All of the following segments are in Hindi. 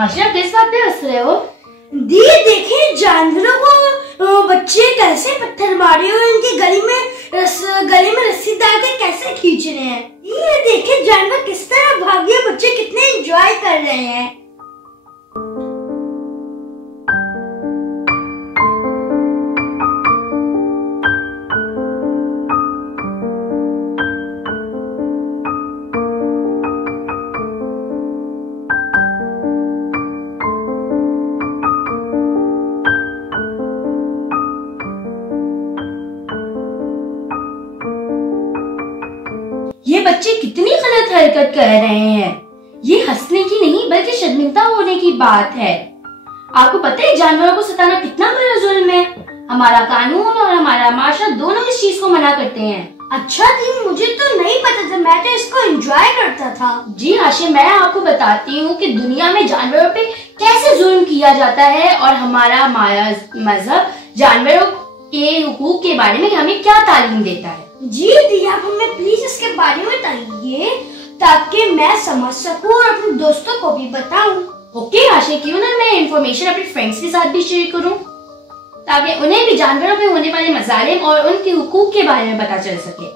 आशिया किस बात पे हंस रहे हो? दी देखें जानवरों को बच्चे कैसे पत्थर मारे और इनके गले में रस्सी डाल के कैसे खींच रहे हैं। ये देखें जानवर किस तरह भागे, बच्चे कितने एंजॉय कर रहे हैं। ये बच्चे कितनी गलत हरकत कर रहे हैं। ये हंसने की नहीं बल्कि शर्मिंदा होने की बात है। आपको पता है जानवरों को सताना कितना बड़ा जुल्म है। हमारा कानून और हमारा माशरा दोनों इस चीज को मना करते हैं। अच्छा दी, मुझे तो नहीं पता था, मैं तो इसको एंजॉय करता था। जी हाशिर, मैं आपको बताती हूँ कि दुनिया में जानवरों पे कैसे जुल्म किया जाता है और हमारा मजहब जानवरों के हुकूक के बारे में हमें क्या तालीम देता है। जी दी, आप हमें प्लीज इसके बारे में बताइए ताकि मैं समझ सकूं और अपने दोस्तों को भी बताऊं। ओके आशिया, क्यों ना मैं इंफॉर्मेशन अपने फ्रेंड्स के साथ भी शेयर करूं ताकि उन्हें भी जानवरों पे होने वाले मसालिम और उनके हुकूक के बारे में पता चल सके।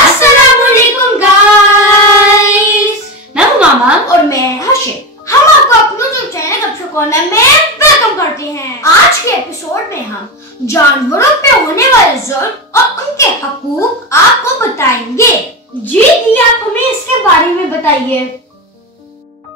अस्सलाम वालेकुम गाइस, मैं हूं मामा और मैं हाशिर। हम आपको अपने जो चैनल गपशप कॉर्नर में वेलकम करते हैं। आज के एपिसोड में हम जानवरों पे होने वाले जुल्म और उनके हकूक आपको बताएंगे। जी दी, आप हमें इसके बारे में बताइए।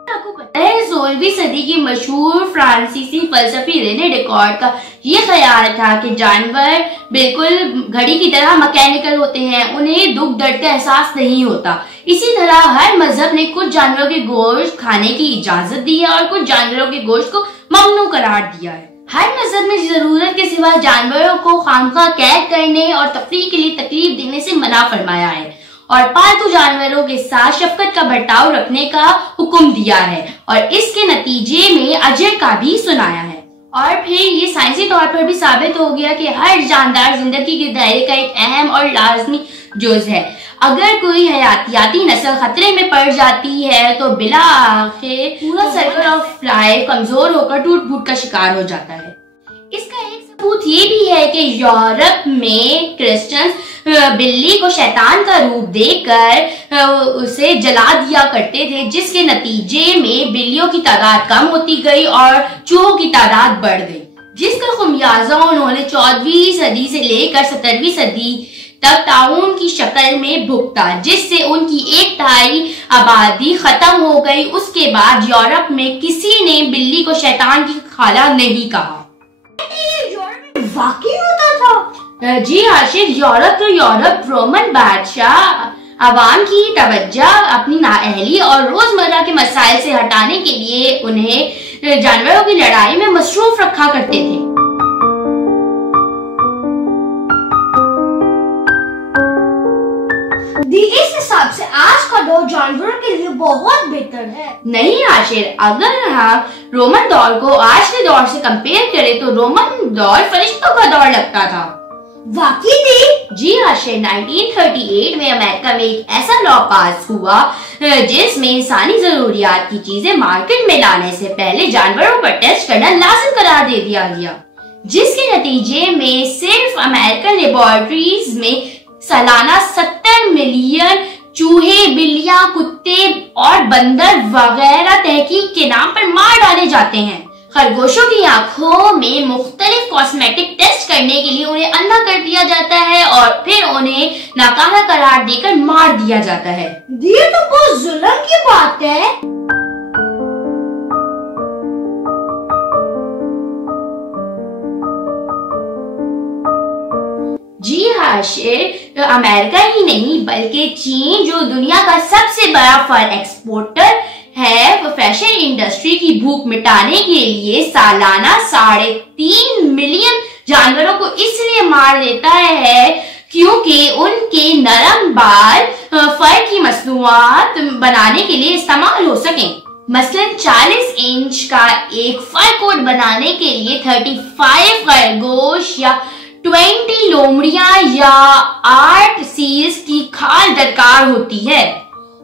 आपको पता है 16वीं सदी की मशहूर फ्रांसीसी फलसफी रेने डेकार्ट का ये ख्याल था कि जानवर बिल्कुल घड़ी की तरह मैकेनिकल होते हैं, उन्हें दुख दर्द का एहसास नहीं होता। इसी तरह हर मजहब ने कुछ जानवरों के गोश्त खाने की इजाजत दी है और कुछ जानवरों के गोश्त को ममनू करार दिया है। हर मजहब में जरूरत के सिवा जानवरों को खामखा कैद करने और तफरीह के लिए तकलीफ देने से मना फरमाया है और पालतू जानवरों के साथ शफकत का बर्ताव रखने का हुक्म दिया है और इसके नतीजे में अजर का भी सुनाया है। और फिर ये साइंसी तौर पर भी साबित हो गया कि हर जानदार जिंदगी के दायरे का एक अहम और लाजमी जुज है। अगर कोई हयातियाती नस्ल खतरे में पड़ जाती है तो बिला आखिर पूरा सर्कल ऑफ लाइफ कमजोर होकर टूट फूट का शिकार हो जाता है। इसका एक सबूत ये भी है कि यूरोप में क्रिश्चियंस बिल्ली को शैतान का रूप देकर उसे जला दिया करते थे, जिसके नतीजे में बिल्लियों की तादाद कम होती गई और चूहों की तादाद बढ़ गई, जिसका खुमियाजा उन्होंने 14वीं सदी से लेकर 17वीं सदी तक ताउन की शक्ल में भुगता, जिससे उनकी 1/3 आबादी खत्म हो गई। उसके बाद यूरोप में किसी ने बिल्ली को शैतान की खाला नहीं कहा। यूरोप में वाकई होता था? जी हाशिर, यूरोप रोमन बादशाह अवाम की तवज्जो अपनी नाअहली और रोजमर्रा के मसाइल से हटाने के लिए उन्हें जानवरों की लड़ाई में मसरूफ रखा करते थे। इस हिसाब से आज का दौर जानवरों के लिए बहुत बेहतर है। नहीं आशिर, अगर हम रोमन दौर को आज के दौर से कंपेयर करें तो रोमन दौर फरिश्तों का दौर लगता था। वाकई नहीं? जी आशिर, 1938 में अमेरिका में एक ऐसा लॉ पास हुआ जिसमें इंसानी जरूरियात की चीजें मार्केट में लाने से पहले जानवरों पर टेस्ट करना लाजिम करार दे दिया गया, जिसके नतीजे में सिर्फ अमेरिकन लेबोरेटरीज में सालाना 70 मिलियन चूहे, बिल्लियां, कुत्ते और बंदर वगैरह तहकीक के नाम पर मार डाले जाते हैं। खरगोशों की आंखों में मुख्तलिफ कॉस्मेटिक टेस्ट करने के लिए उन्हें अंधा कर दिया जाता है और फिर उन्हें नाकारा करार देकर मार दिया जाता है। ये तो बहुत जुल्म की बात है। जी हाशिर, अमेरिका ही नहीं बल्कि चीन, जो दुनिया का सबसे बड़ा फल एक्सपोर्टर है, वो फैशन इंडस्ट्री की भूख मिटाने के लिए सालाना 3.5 मिलियन जानवरों को इसलिए मार देता है क्योंकि उनके नरम बाल फर की मसनूआत बनाने के लिए इस्तेमाल हो सकें। मसलन 40 इंच का एक फर कोट बनाने के लिए 35 खरगोश या 20 लोमड़ियां या 8 सील्स की खाल दरकार होती है।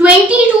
20 to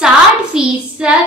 60%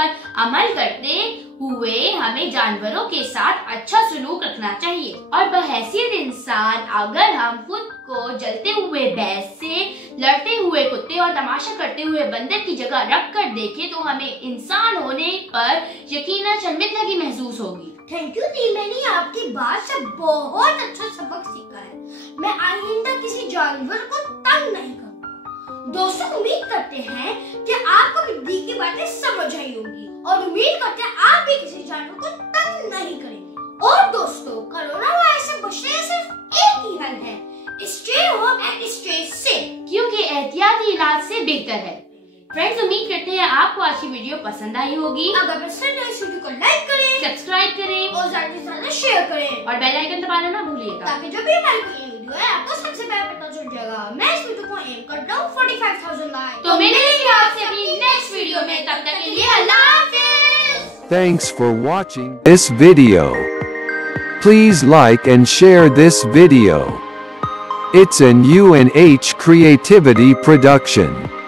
पर अमल करते हुए हमें जानवरों के साथ अच्छा सलूक रखना चाहिए। और बहैसियत इंसान अगर हम खुद को जलते हुए भैंस से, लड़ते हुए कुत्ते और तमाशा करते हुए बंदर की जगह रख कर देखें तो हमें इंसान होने पर यकीनन शर्मिंदगी महसूस होगी। थैंक यू दी, मैंने आपकी बात से बहुत अच्छा सबक सीखा है। मैं आइंदा किसी जानवर को तंग नहीं करूंगा। दोस्तों, उम्मीद करते हैं कि आपको भी दी की बातें समझ आई होगी और उम्मीद करते हैं आप भी किसी जानवर को तंग नहीं करेंगे। और दोस्तों, कोरोना वायरस से बचने का सिर्फ एक ही हल है, stay home and stay safe, क्योंकि एहतियाती इलाज से बेहतर है। फ्रेंड्स, उम्मीद करते हैं आपको आज की वीडियो पसंद आई होगी। अगर पसंद है इस वीडियो को लाइक करें, सब्सक्राइब करें और ज्यादा से ज्यादा शेयर करें और बेल आइकन दबाना ना भूलिएगा, ताकि जब भी हमारी कोई वीडियो है आपको सबसे पहले पता चल जाएगा। मैं इस वीडियो को एम करता हूँ 45,000 लाइक। तो मिलेंगे आपसे अपनी नेक्स्ट वीडियो में, तब तक के लिए अल्लाह हाफिज। Thanks for watching this video. Please like and share this video. It's an UNH Creativity production.